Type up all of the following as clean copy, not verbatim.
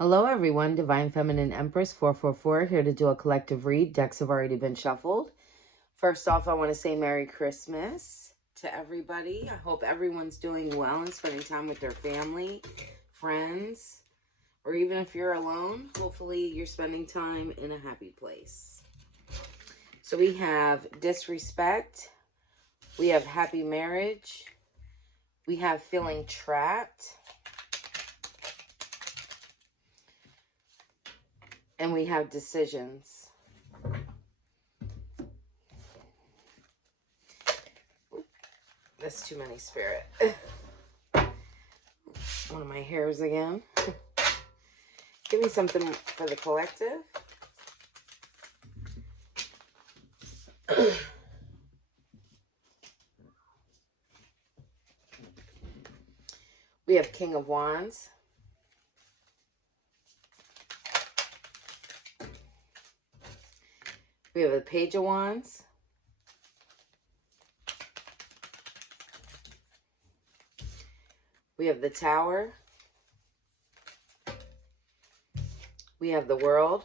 Hello everyone, Divine Feminine Empress 444 here to do a collective read. Decks have already been shuffled. First off, I want to say Merry Christmas to everybody. I hope everyone's doing well and spending time with their family, friends, or even if you're alone, hopefully you're spending time in a happy place. So we have disrespect, we have happy marriage, we have feeling trapped, and we have decisions. That's too many, Spirit. One of my hairs again. Give me something for the collective. We have King of Wands. We have the Page of Wands. We have the Tower. We have the World.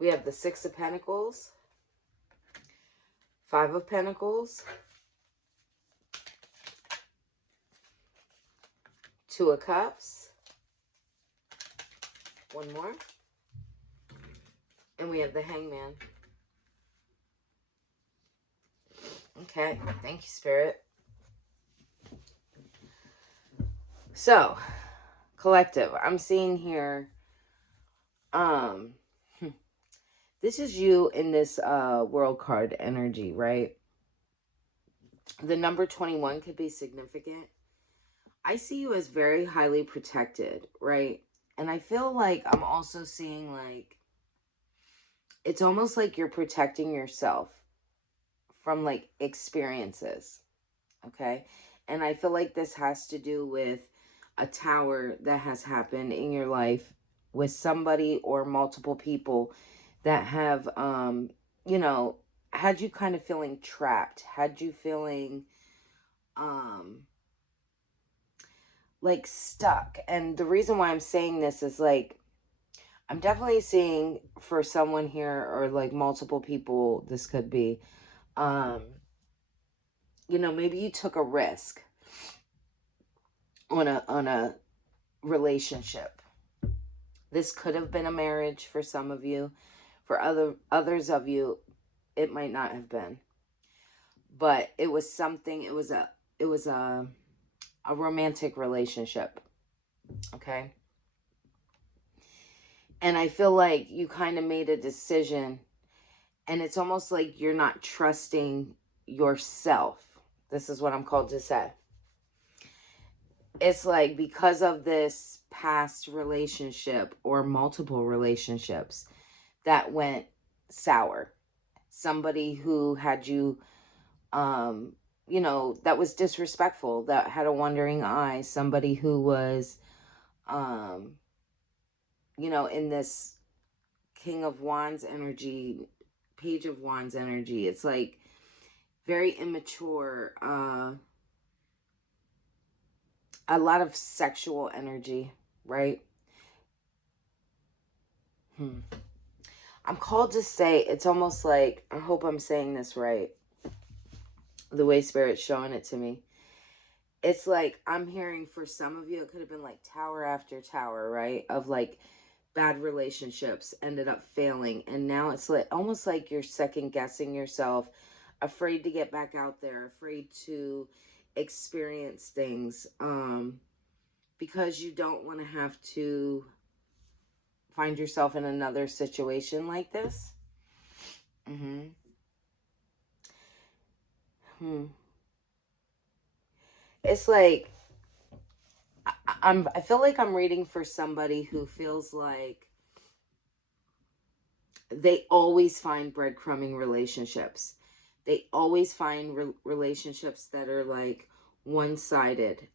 We have the Six of Pentacles. Five of Pentacles. Two of Cups. One more. And we have the Hangman. Okay, thank you, Spirit. So, collective, I'm seeing here, this is you in this world card energy, right? The number 21 could be significant. I see you as very highly protected, right? And I feel like I'm also seeing like, it's almost like you're protecting yourself from like experiences, okay? And I feel like this has to do with a tower that has happened in your life with somebody or multiple people that have, you know, had you kind of feeling trapped, had you feeling, like stuck. And the reason why I'm saying this is like, I'm definitely seeing for someone here or like multiple people, this could be, you know, maybe you took a risk on a relationship. This could have been a marriage for some of you. For others of you, it might not have been. But it was something, it was a romantic relationship. Okay? And I feel like you kind of made a decision, and it's almost like you're not trusting yourself. This is what I'm called to say. It's like because of this past relationship or multiple relationships that went sour. Somebody who had you, you know, that was disrespectful, that had a wandering eye. Somebody who was, you know, in this King of Wands energy, Page of Wands energy. It's like very immature, a lot of sexual energy, right? I'm called to say, it's almost like, I hope I'm saying this right, the way Spirit's showing it to me. It's like, I'm hearing for some of you, it could have been like tower after tower, right? Of like bad relationships ended up failing. And now it's like, almost like you're second guessing yourself, afraid to get back out there, afraid to experience things, because you don't want to have to find yourself in another situation like this. It's like, I feel like I'm reading for somebody who feels like they always find breadcrumbing relationships. They always find relationships that are like one-sided.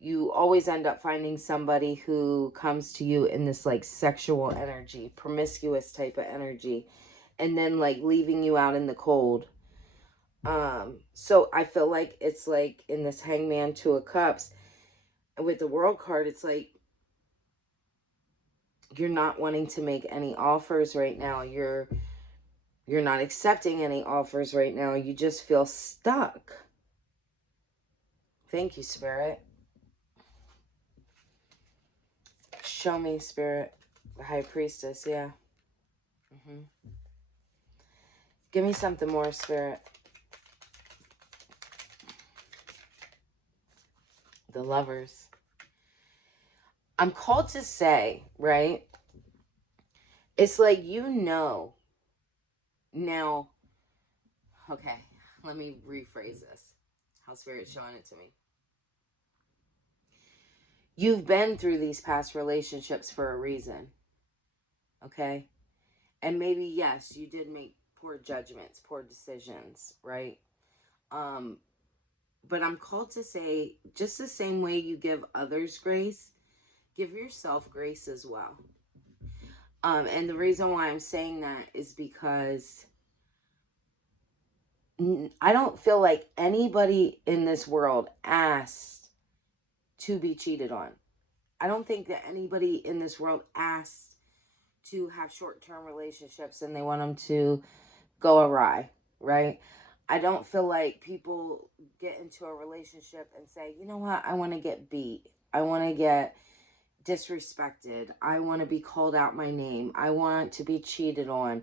You always end up finding somebody who comes to you in this like sexual energy, promiscuous type of energy, and then like leaving you out in the cold. So I feel like it's like in this Hangman Two of Cups with the World card, it's like you're not wanting to make any offers right now. You're not accepting any offers right now. You just feel stuck. Thank you, Spirit. Show me, Spirit. The High Priestess, yeah. hmm Give me something more, Spirit. The Lovers. I'm called to say, right? It's like now. Okay, let me rephrase this. How Spirit's showing it to me. You've been through these past relationships for a reason, okay? And maybe, yes, you did make poor judgments, poor decisions, right? Um, but I'm called to say, just the same way you give others grace, give yourself grace as well. And the reason why I'm saying that is because I don't feel like anybody in this world asked to be cheated on. I don't think that anybody in this world asked to have short-term relationships and they want them to go awry, right? I don't feel like people get into a relationship and say, you know what, I want to get beat. I want to get disrespected. I want to be called out my name. I want to be cheated on.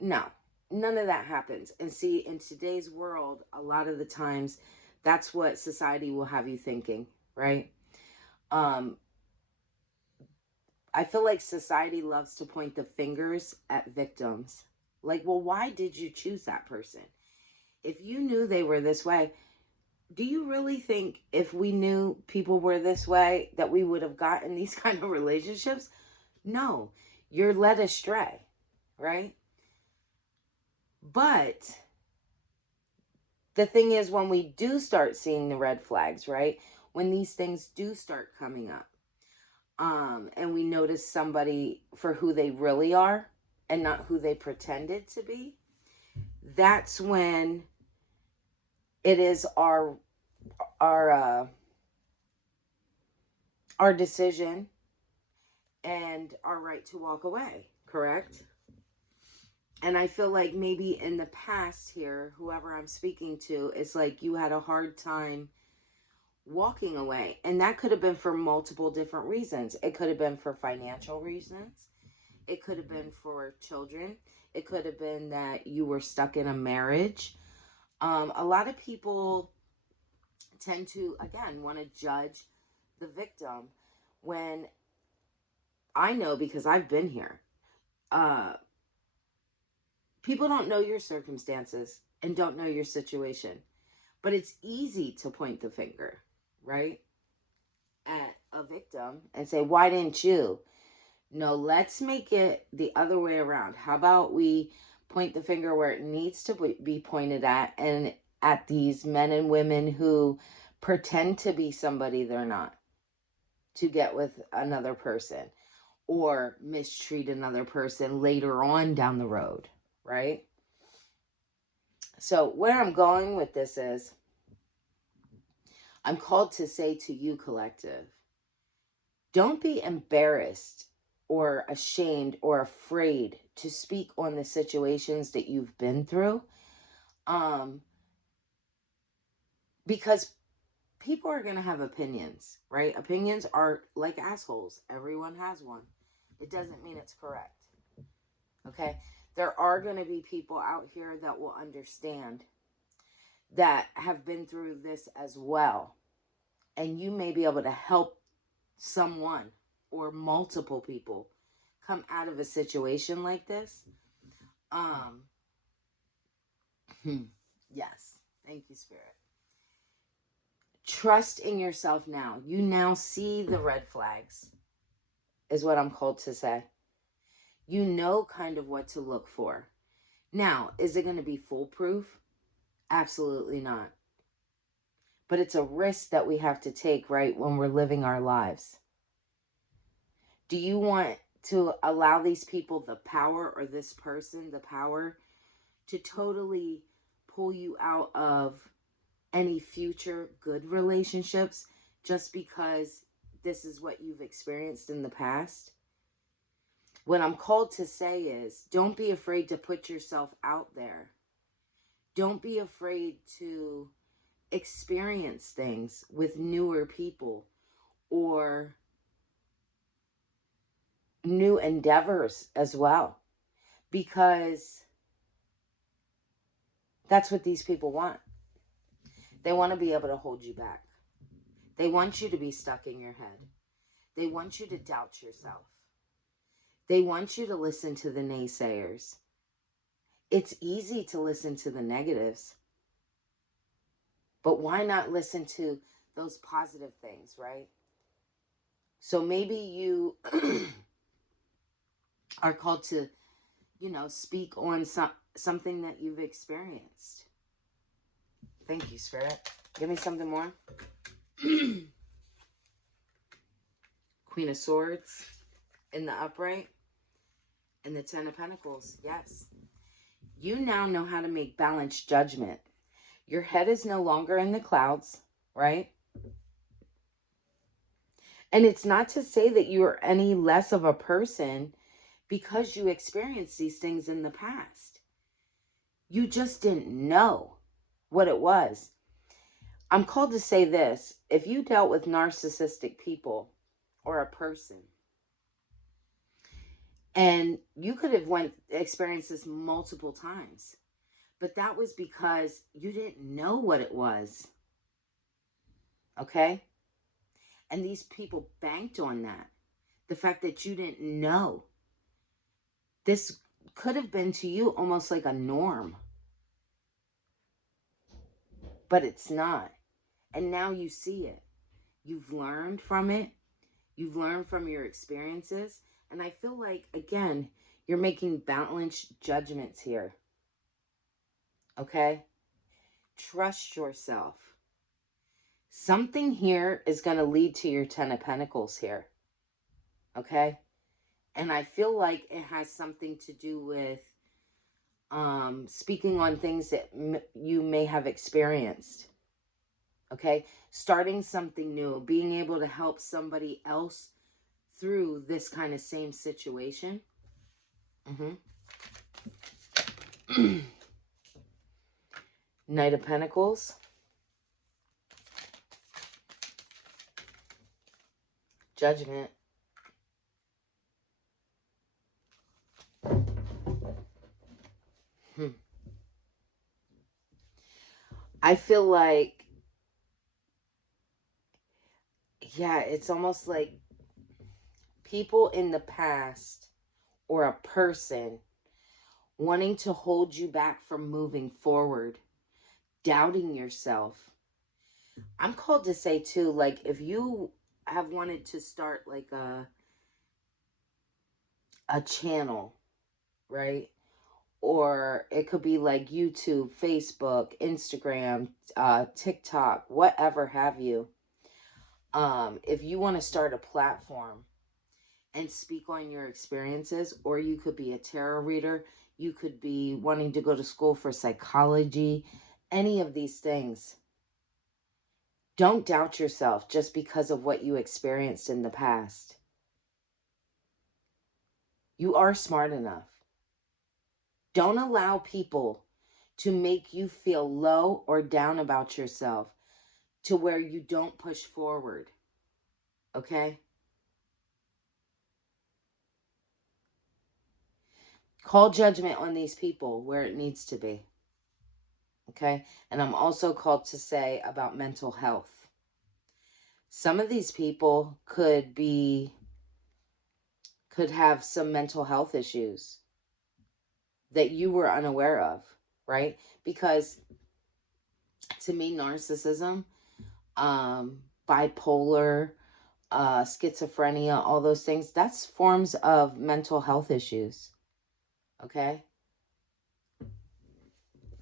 No, none of that happens. And see, in today's world, a lot of the times, that's what society will have you thinking, right? Um, I feel like society loves to point the fingers at victims. Like, well, why did you choose that person? If you knew they were this way, do you really think if we knew people were this way that we would have gotten these kind of relationships? No, you're led astray, right? But the thing is, when we do start seeing the red flags, right? When these things do start coming up, and we notice somebody for who they really are and not who they pretended to be, that's when it is our our decision and our right to walk away, correct? And I feel like maybe in the past here, whoever I'm speaking to, it's like you had a hard time walking away. And that could have been for multiple different reasons. It could have been for financial reasons. It could have been for children. It could have been that you were stuck in a marriage. A lot of people tend to, again, want to judge the victim when I know, because I've been here. Uh, People don't know your circumstances and don't know your situation, but it's easy to point the finger, right, at a victim and say, why didn't you? No, let's make it the other way around. How about we point the finger where it needs to be pointed at, and at these men and women who pretend to be somebody they're not to get with another person or mistreat another person later on down the road, right? So where I'm going with this is, I'm called to say to you, collective, don't be embarrassed or ashamed or afraid to speak on the situations that you've been through. Um, because people are going to have opinions, right? Opinions are like assholes. Everyone has one. It doesn't mean it's correct. Okay? There are going to be people out here that will understand, that have been through this as well. And you may be able to help someone or multiple people come out of a situation like this. Um, yes. Thank you, Spirit. Trust in yourself now. You now see the red flags, is what I'm called to say. You know kind of what to look for. Now, is it going to be foolproof? Absolutely not. But it's a risk that we have to take, right, when we're living our lives. Do you want to allow these people the power, or this person the power, to totally pull you out of any future good relationships just because this is what you've experienced in the past. What I'm called to say is, don't be afraid to put yourself out there. Don't be afraid to experience things with newer people or new endeavors as well, because that's what these people want. They want to be able to hold you back. They want you to be stuck in your head. They want you to doubt yourself. They want you to listen to the naysayers. It's easy to listen to the negatives, but why not listen to those positive things, right? So maybe you are called to, speak on something that you've experienced. Thank you, Spirit. Give me something more. Queen of Swords in the upright and the Ten of Pentacles. Yes. You now know how to make balanced judgment. Your head is no longer in the clouds, right? And it's not to say that you're any less of a person because you experienced these things in the past. You just didn't know what it was. I'm called to say this. If you dealt with narcissistic people or a person, and you could have experienced this multiple times, but that was because you didn't know what it was. Okay? And these people banked on that. The fact that you didn't know. This could have been to you almost like a norm. But it's not. And now you see it. You've learned from it. You've learned from your experiences. And I feel like, again, you're making balanced judgments here. Okay? Trust yourself. Something here is going to lead to your Ten of Pentacles here. Okay? And I feel like it has something to do with speaking on things that you may have experienced. Okay? Starting something new. Being able to help somebody else through this kind of same situation. Knight of Pentacles. Judgment. I feel like, yeah, it's almost like people in the past or a person wanting to hold you back from moving forward, doubting yourself. I'm called to say too, like, if you have wanted to start like a channel, right? Or it could be like YouTube, Facebook, Instagram, TikTok, whatever have you. If you want to start a platform and speak on your experiences, or you could be a tarot reader, you could be wanting to go to school for psychology, any of these things. Don't doubt yourself just because of what you experienced in the past. You are smart enough. Don't allow people to make you feel low or down about yourself to where you don't push forward. Okay? Call judgment on these people where it needs to be. Okay? And I'm also called to say about mental health. Some of these people could have some mental health issues that you were unaware of, right? Because to me, narcissism, bipolar, schizophrenia, all those things, that's forms of mental health issues. Okay?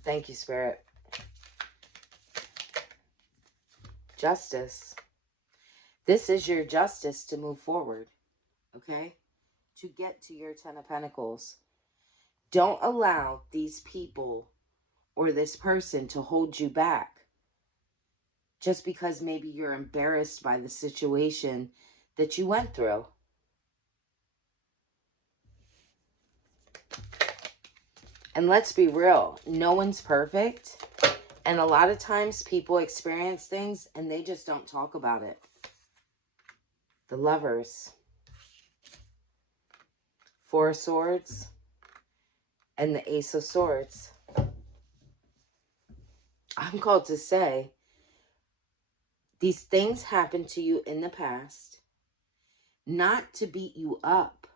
Thank you, Spirit. Justice. This is your justice to move forward. Okay? To get to your Ten of Pentacles. Don't allow these people or this person to hold you back just because maybe you're embarrassed by the situation that you went through. And let's be real, no one's perfect. And a lot of times people experience things and they just don't talk about it. The Lovers, Four of Swords, and the Ace of Swords. I'm called to say, these things happened to you in the past, not to beat you up,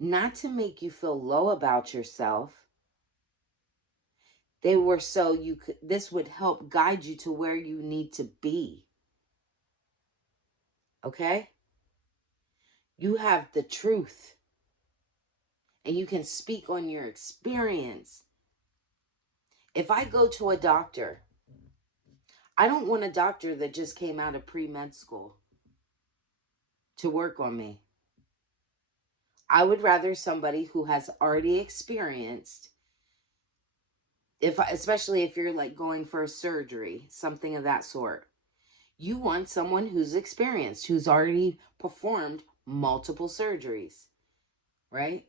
not to make you feel low about yourself. They were so you could, this would help guide you to where you need to be. Okay? You have the truth. And you can speak on your experience. If I go to a doctor, I don't want a doctor that just came out of pre-med school to work on me. I would rather somebody who has already experienced, especially if you're like going for a surgery, something of that sort. You want someone who's experienced, who's already performed multiple surgeries, right?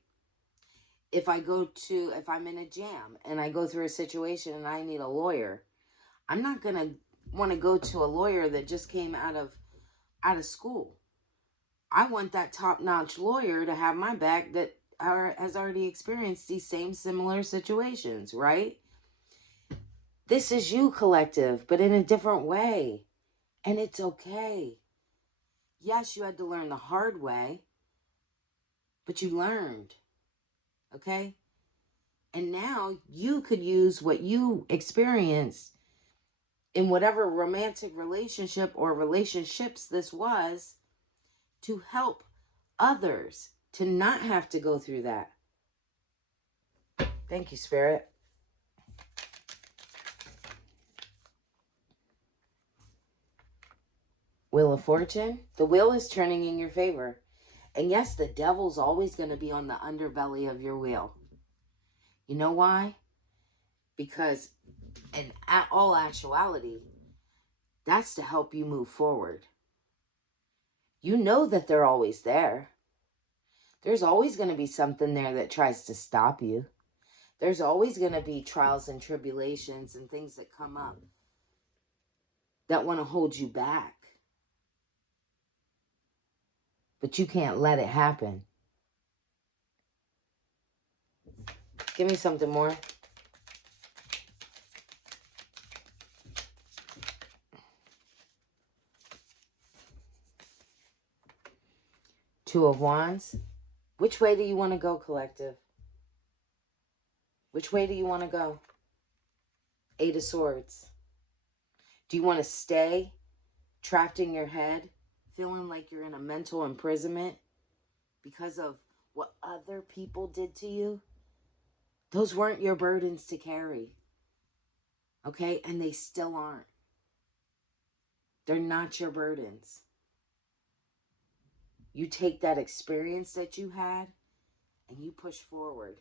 If I'm in a jam and I go through a situation and I need a lawyer, I'm not going to want to go to a lawyer that just came out of school. I want that top-notch lawyer to have my back that has already experienced these same similar situations, right? This is you, collective, but in a different way. And it's okay. Yes, you had to learn the hard way, but you learned, okay? And now you could use what you experienced in whatever romantic relationship or relationships this was to help others to not have to go through that. Thank you, Spirit. Wheel of Fortune. The wheel is turning in your favor. And yes, the devil's always going to be on the underbelly of your wheel. You know why? Because in all actuality, that's to help you move forward. You know that they're always there. There's always going to be something there that tries to stop you. There's always going to be trials and tribulations and things that come up that want to hold you back. But you can't let it happen. Give me something more. Two of Wands. Which way do you want to go, collective? Which way do you want to go? Eight of Swords. Do you want to stay trapped in your head, feeling like you're in a mental imprisonment because of what other people did to you? Those weren't your burdens to carry. Okay? And they still aren't. They're not your burdens. You take that experience that you had and you push forward.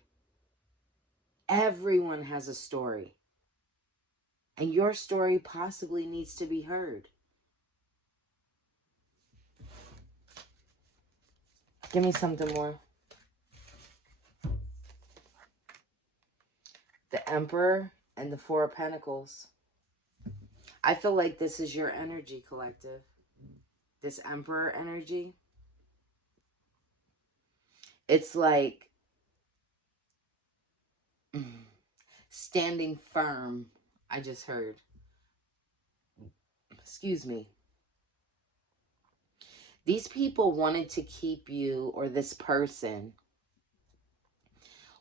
Everyone has a story. And your story possibly needs to be heard. Give me something more. The Emperor and the Four of Pentacles. I feel like this is your energy, collective. This Emperor energy. It's like standing firm. I just heard. Excuse me. These people wanted to keep you, or this person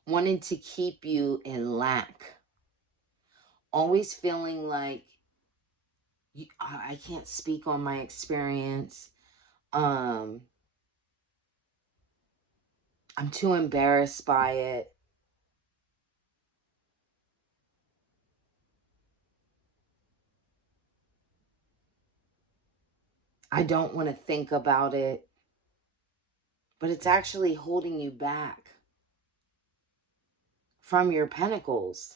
wanted to keep you in lack. Always feeling like I can't speak on my experience. I'm too embarrassed by it. I don't want to think about it. But it's actually holding you back from your pentacles.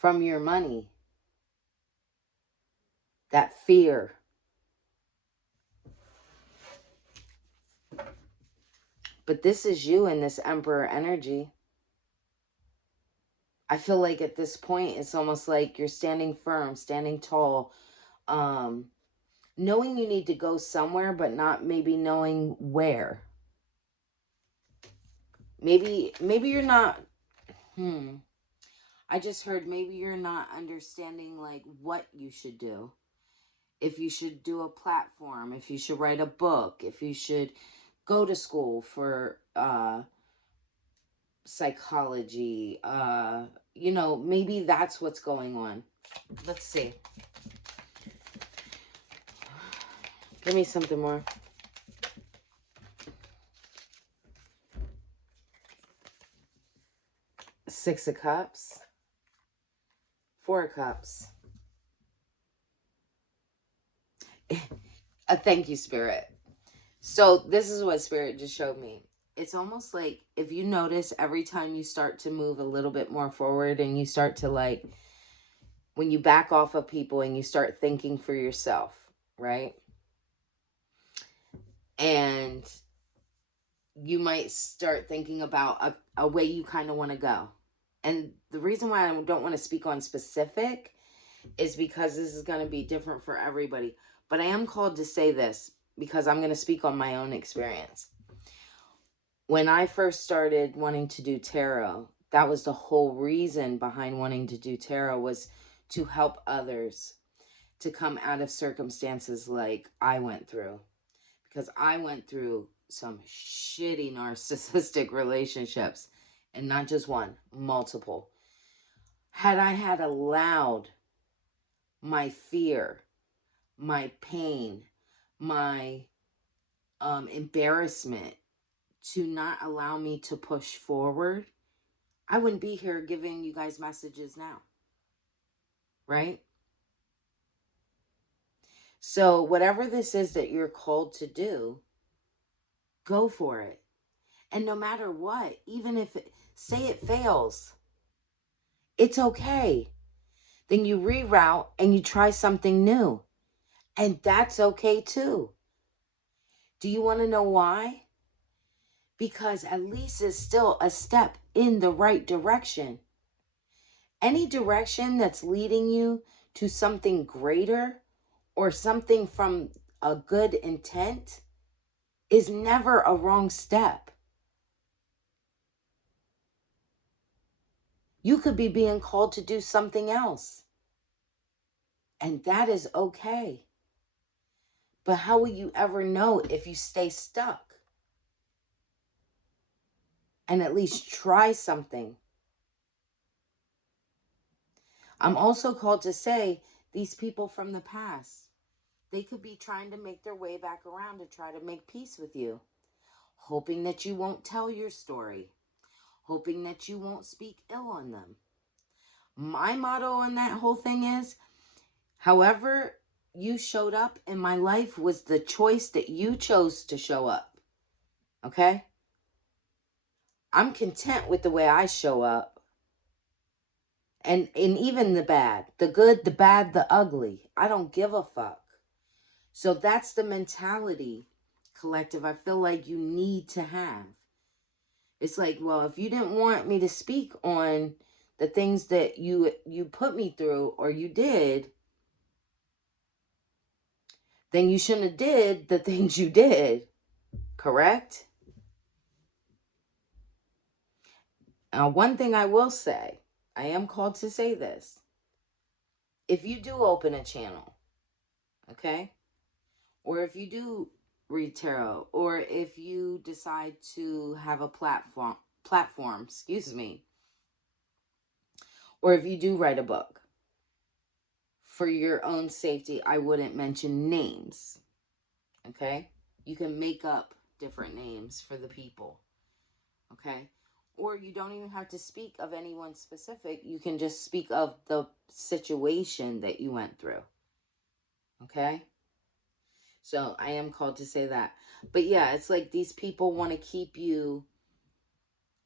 from your money. That fear. But this is you in this Emperor energy. I feel like at this point, it's almost like you're standing firm, standing tall, knowing you need to go somewhere, but not maybe knowing where. Maybe you're not, I just heard maybe you're not understanding like what you should do. If you should do a platform, if you should write a book, if you should go to school for psychology, maybe that's what's going on. Let's see. Give me something more. Six of Cups. Four of Cups. Thank you, Spirit. So this is what Spirit just showed me. It's almost like if you notice every time you start to move a little bit more forward and you start to like, when you back off of people and you start thinking for yourself, right? And you might start thinking about a way you kind of want to go. And the reason why I don't want to speak on specific is because this is going to be different for everybody. But I am called to say this because I'm going to speak on my own experience. When I first started wanting to do tarot, that was the whole reason behind wanting to do tarot, was to help others to come out of circumstances like I went through. Because I went through some shitty narcissistic relationships, and not just one, multiple. Had I had allowed my fear, my pain, my embarrassment to not allow me to push forward, I wouldn't be here giving you guys messages now. Right? So whatever this is that you're called to do, go for it. And no matter what, even if say it fails, it's okay. Then you reroute and you try something new. And that's okay too. Do you want to know why? Because at least it's still a step in the right direction. Any direction that's leading you to something greater or something from a good intent is never a wrong step. You could be being called to do something else. And that is okay. But how will you ever know if you stay stuck? And at least try something. I'm also called to say these people from the past, they could be trying to make their way back around to try to make peace with you, hoping that you won't tell your story, hoping that you won't speak ill on them. My motto on that whole thing is, however you showed up in my life was the choice that you chose to show up. Okay? I'm content with the way I show up. And even the bad, the good, the bad, the ugly. I don't give a fuck. So that's the mentality, collective, I feel like you need to have. It's like, well, if you didn't want me to speak on the things that you put me through or you did, then you shouldn't have did the things you did. Correct? Now, one thing I will say, I am called to say this. If you do open a channel, okay? Or if you do read tarot, or if you decide to have a platform, excuse me, or if you do write a book, for your own safety, I wouldn't mention names, okay? You can make up different names for the people, okay? Or you don't even have to speak of anyone specific. You can just speak of the situation that you went through, okay? So I am called to say that. But yeah, it's like these people want to keep you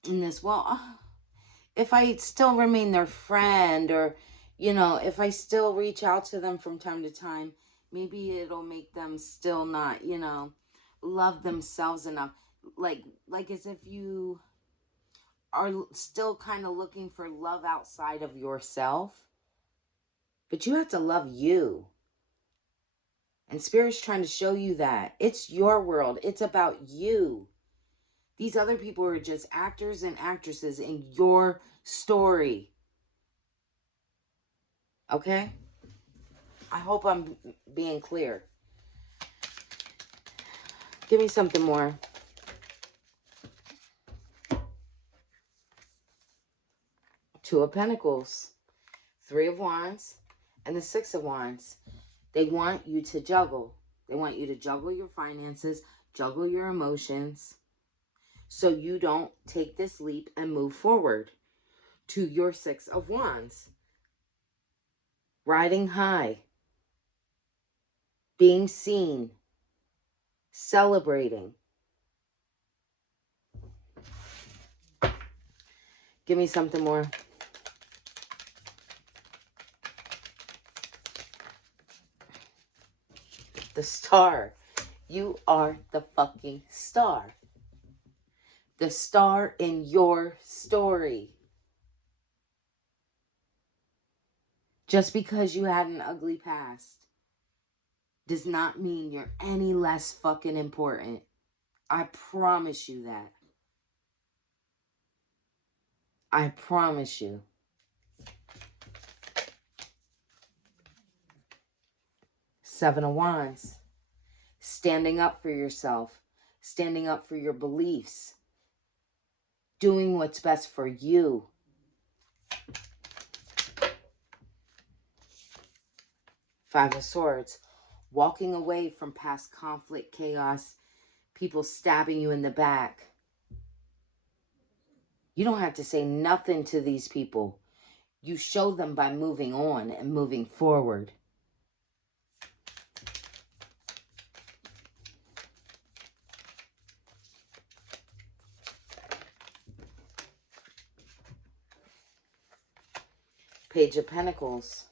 in this, well, if I still remain their friend, or, if I still reach out to them from time to time, maybe it'll make them still not, love themselves enough. Like as if you are still kind of looking for love outside of yourself, but you have to love you. And Spirit's trying to show you that it's your world. It's about you. These other people are just actors and actresses in your story. Okay? I hope I'm being clear. Give me something more. Two of Pentacles, Three of Wands, and the Six of Wands. They want you to juggle. They want you to juggle your finances, juggle your emotions, so you don't take this leap and move forward to your Six of Wands. Riding high, being seen, celebrating. Give me something more. The Star. You are the fucking star. The star in your story. Just because you had an ugly past does not mean you're any less fucking important. I promise you that. I promise you. Seven of Wands. Standing up for yourself. Standing up for your beliefs. Doing what's best for you. Five of Swords. Walking away from past conflict, chaos, people stabbing you in the back. You don't have to say nothing to these people. You show them by moving on and moving forward. Page of Pentacles.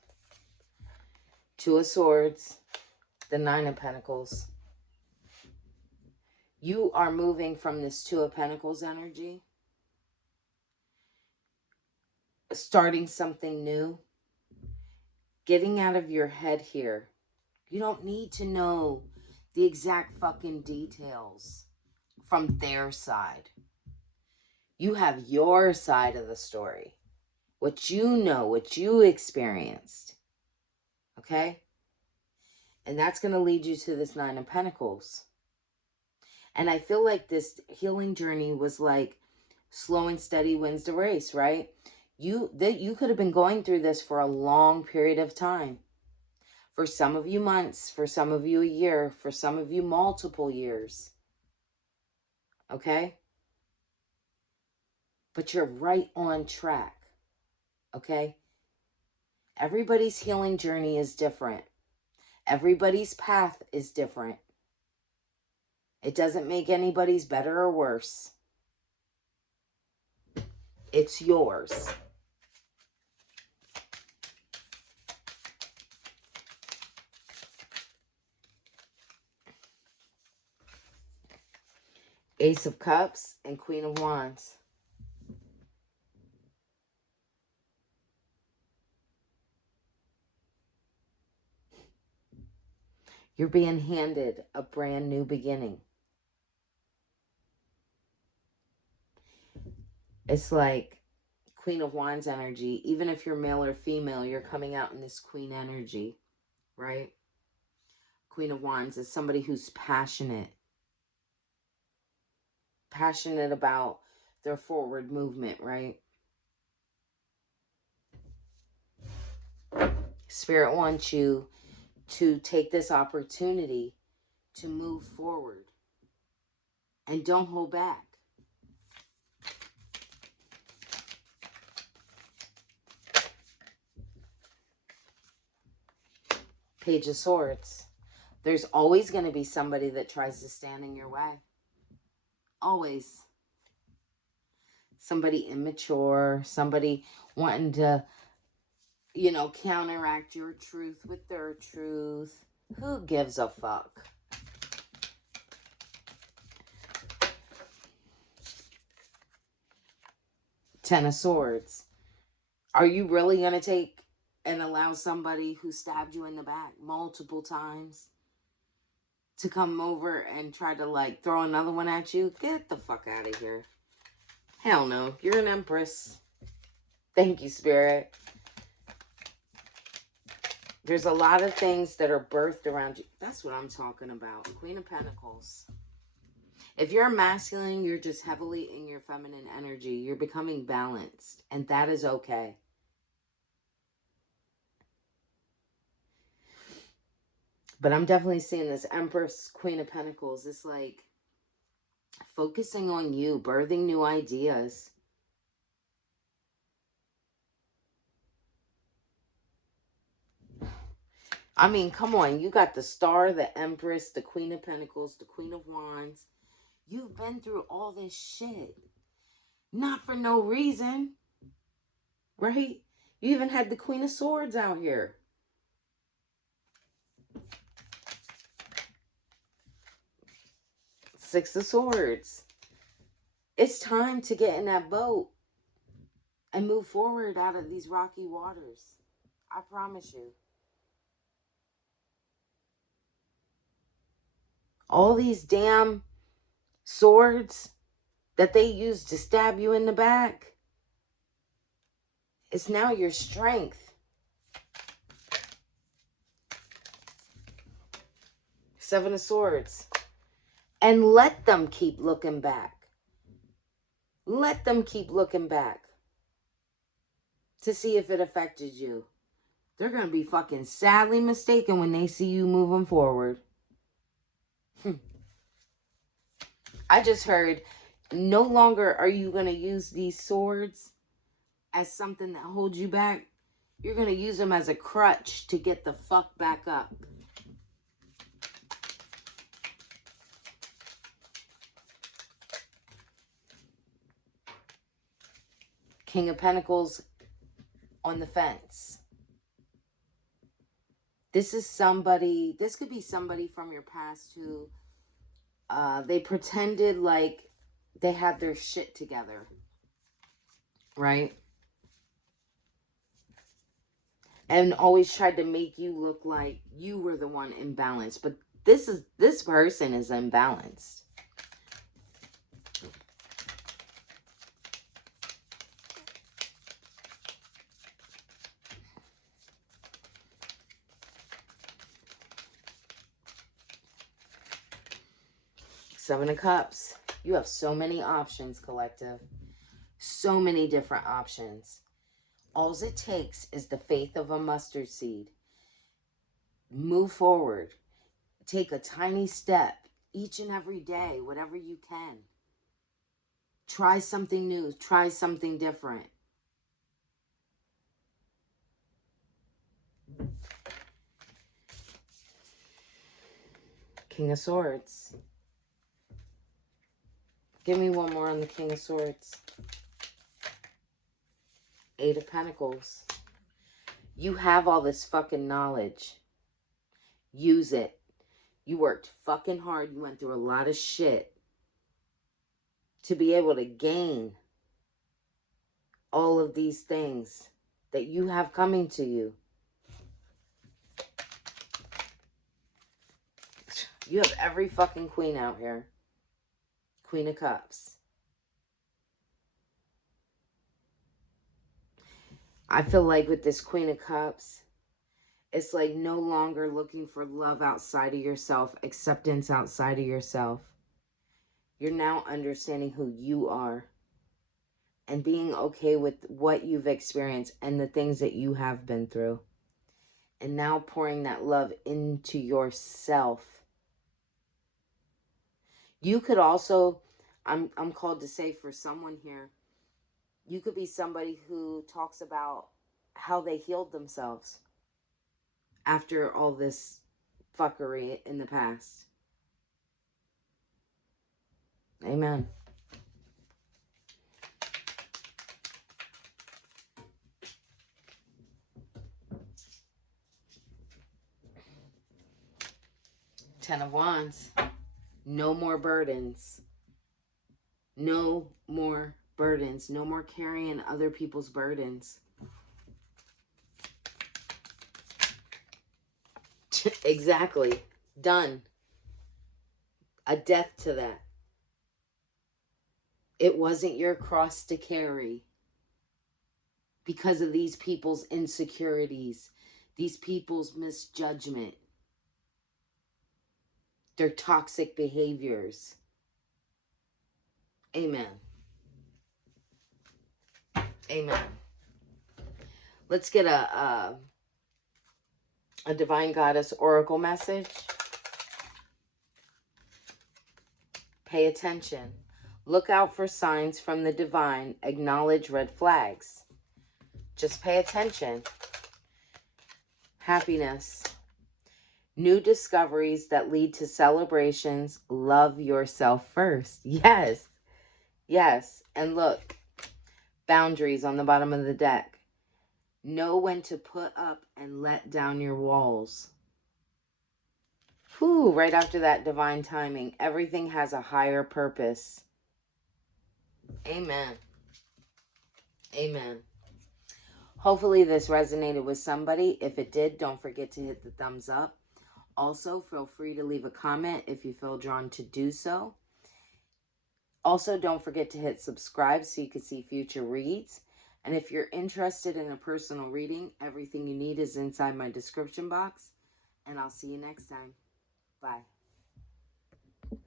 Two of Swords. The Nine of Pentacles. You are moving from this Two of Pentacles energy. Starting something new. Getting out of your head here. You don't need to know the exact fucking details from their side. You have your side of the story. What you know, what you experienced. Okay? And that's going to lead you to this Nine of Pentacles. And I feel like this healing journey was like slow and steady wins the race, right? You could have been going through this for a long period of time. For some of you months, for some of you a year, for some of you multiple years. Okay? But you're right on track. Okay? Everybody's healing journey is different. Everybody's path is different. It doesn't make anybody's better or worse. It's yours. Ace of Cups and Queen of Wands. You're being handed a brand new beginning. It's like Queen of Wands energy. Even if you're male or female, you're coming out in this Queen energy, right? Queen of Wands is somebody who's passionate. Passionate about their forward movement, right? Spirit wants you to take this opportunity to move forward. And don't hold back. Page of Swords. There's always going to be somebody that tries to stand in your way. Always. somebody immature, somebody wanting to, you know, counteract your truth with their truth. Who gives a fuck? Ten of Swords. Are you really going to take and allow somebody who stabbed you in the back multiple times to come over and try to, like, throw another one at you? Get the fuck out of here. Hell no. You're an Empress. Thank you, Spirit. There's a lot of things that are birthed around you. That's what I'm talking about. Queen of Pentacles. If you're a masculine, you're just heavily in your feminine energy. You're becoming balanced, and that is okay. But I'm definitely seeing this Empress, Queen of Pentacles. It's like focusing on you, birthing new ideas. I mean, come on. You got the Star, the Empress, the Queen of Pentacles, the Queen of Wands. You've been through all this shit. Not for no reason. Right? You even had the Queen of Swords out here. Six of Swords. It's time to get in that boat and move forward out of these rocky waters. I promise you. All these damn swords that they used to stab you in the back, it's now your strength. Seven of Swords. And let them keep looking back. Let them keep looking back to see if it affected you. They're going to be fucking sadly mistaken when they see you moving forward. I just heard, no longer are you going to use these swords as something that holds you back. You're going to use them as a crutch to get the fuck back up. King of Pentacles on the fence. This is somebody, this could be somebody from your past who they pretended like they had their shit together. Right? And always tried to make you look like you were the one imbalanced. But this person is imbalanced. Seven of Cups. You have so many options, collective. So many different options. All it takes is the faith of a mustard seed. Move forward. Take a tiny step each and every day, whatever you can. Try something new. Try something different. King of Swords. Give me one more on the King of Swords. Eight of Pentacles. You have all this fucking knowledge. Use it. You worked fucking hard. You went through a lot of shit to be able to gain all of these things that you have coming to you. You have every fucking queen out here. Queen of Cups. I feel like with this Queen of Cups, it's like no longer looking for love outside of yourself, acceptance outside of yourself. You're now understanding who you are and being okay with what you've experienced and the things that you have been through. And now pouring that love into yourself. You could also, I'm called to say for someone here, you could be somebody who talks about how they healed themselves after all this fuckery in the past. Amen. Ten of Wands. No more burdens. No more burdens. No more carrying other people's burdens. Exactly. Done. A death to that. It wasn't your cross to carry because of these people's insecurities, these people's misjudgment, their toxic behaviors. Amen. Amen. Let's get a Divine Goddess Oracle message. Pay attention. Look out for signs from the divine. Acknowledge red flags. Just pay attention. Happiness. New discoveries that lead to celebrations. Love yourself first. Yes. Yes. And look, boundaries on the bottom of the deck. Know when to put up and let down your walls. Whew, right after that, divine timing. Everything has a higher purpose. Amen. Amen. Hopefully this resonated with somebody. If it did, don't forget to hit the thumbs up. Also, feel free to leave a comment if you feel drawn to do so. Also, don't forget to hit subscribe so you can see future reads. And if you're interested in a personal reading, everything you need is inside my description box. And I'll see you next time. Bye.